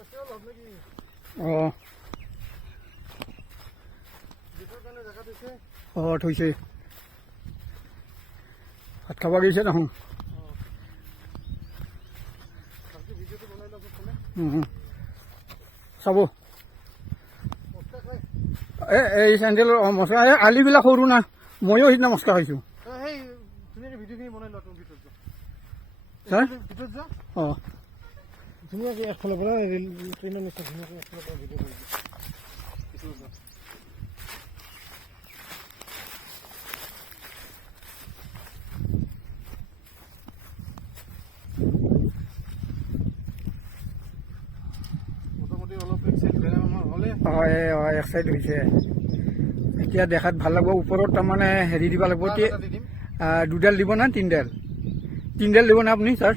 অঁ অঁ থৈছে ভাত খাব গৈছে দেখোন চাব এই চেণ্ডেলৰ মচলা এই আলিবিলাক সৰু না ময়ো সিদিনা মচলা খাইছোঁ ছাৰ অঁ ধুনীয়াকৈ একফালৰ পৰা ট্ৰেইনৰ নিচিনা ধুনীয়াকৈ একফালৰ পৰা ভিডিঅ' কৰিছে মোটামুটি অলপ এক চাইড বেৰা আমাৰ হ'লে হয় হয় এক চাইড হৈছে এতিয়া দেখাত ভাল লাগিব ওপৰত তাৰমানে হেৰি দিব লাগিব দুডাল দিব না তিনিডাল তিনিডাল দিব না আপুনি ছাৰ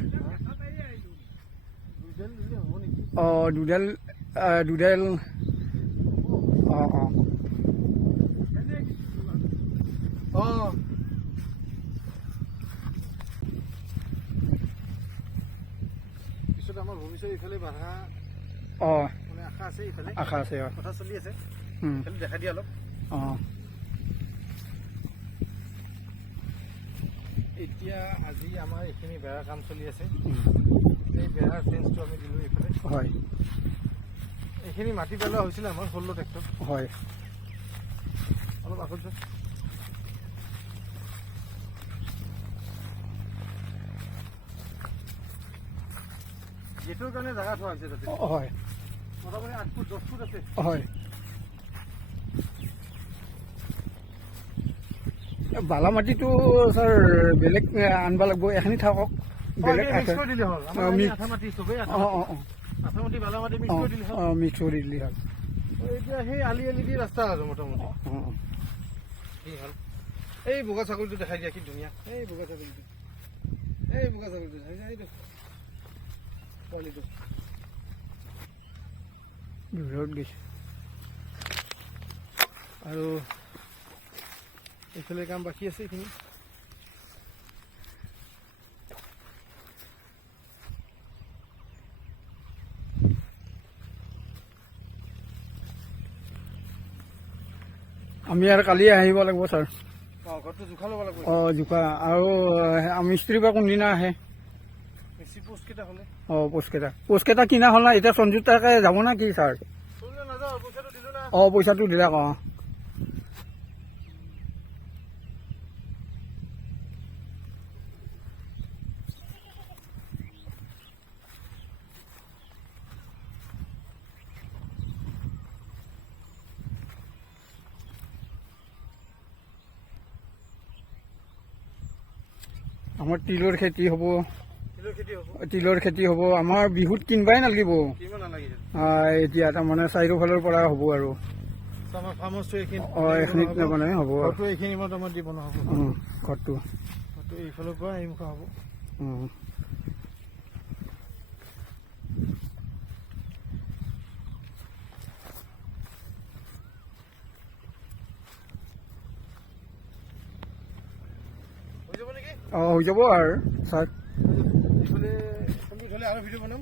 অঁ দুডাল দুডাল অঁ অঁ অঁ পিছত আমাৰ ভৱিষ্যত ইফালে বাধা অঁ মানে আশা আছে ইফালে আশা আছে অঁ কথা চলি আছে খালি দেখা দিয়া অলপ অঁ এতিয়া আজি আমাৰ এইখিনি বেৰাৰ কাম চলি আছে এই বেৰাৰ ফেন্সটো আমি দিলোঁ এইফালে হয় এইখিনি মাটি পেলোৱা হৈছিলে আমাৰ 16 ট্ৰেক্টৰ হয় অলপ আগত যাওক গেটৰ কাৰণে জেগা থোৱা হৈছে তাতে হয় মোটামুটি 8 ফুট 10 ফুট আছে হয় বালা মাটিটো ছাৰ বেলেগ আনিব লাগিব এখিনি থাকক বেলেগ মিক্স কৰি দিলে হ'ল আমাৰ আঠা মাটি চবেই অঁ অঁ অঁ আঠা মাটি বালা মাটি মিক্স কৰি দিলে হ'ল অঁ মিক্স কৰি দিলে হ'ল এতিয়া সেই আলি আলি দি ৰাস্তা আৰু মোটামুটি অঁ কি হ'ল এই বগা ছাগলীটো দেখাই দিয়া কি ধুনীয়া এই বগা ছাগলীটো দেখাই দিয়া এইটো পোৱালিটো দূৰত গৈছে আৰু এইফালে কাম বাকী আছে এইখিনি আমি আৰু কালি আহিব লাগিব ছাৰ ঘৰটো জোখা ল'ব লাগিব অঁ জোখা আৰু মিস্ত্ৰী বা কোনদিনা আহে বেছি পোষ্ট কেইটা হ'লে অঁ পোষ্টকেইটা কিনা হ'ল না এতিয়া সঞ্জুত তাকে যাব না কি ছাৰ নাযাওঁ পইচাটো দিলোঁ না অঁ পইচাটো দিলাক অঁ আমাৰ তিলৰ খেতি হ'ব তিলৰ খেতি হ'ব আমাৰ বিহুত কিনবাই নালাগিব কিমান নালাগিছে এতিয়া তাৰমানে চাৰিওফালৰ পৰা হ'ব আৰু আমাৰ ফাৰ্ম হাউচটো এইখিনি অঁ এইখিনিত মানে হ'ব ঘৰটো এইখিনি মোটামুটি বনোৱা হ'ব ঘৰটো ঘৰটো এইফালৰ পৰা এইমুখা হ'ব হৈ যাব নেকি অঁ হৈ যাব আৰু ছাৰ এইফালে কমপ্লিট হ'লে আৰু ভিডিঅ' বনাম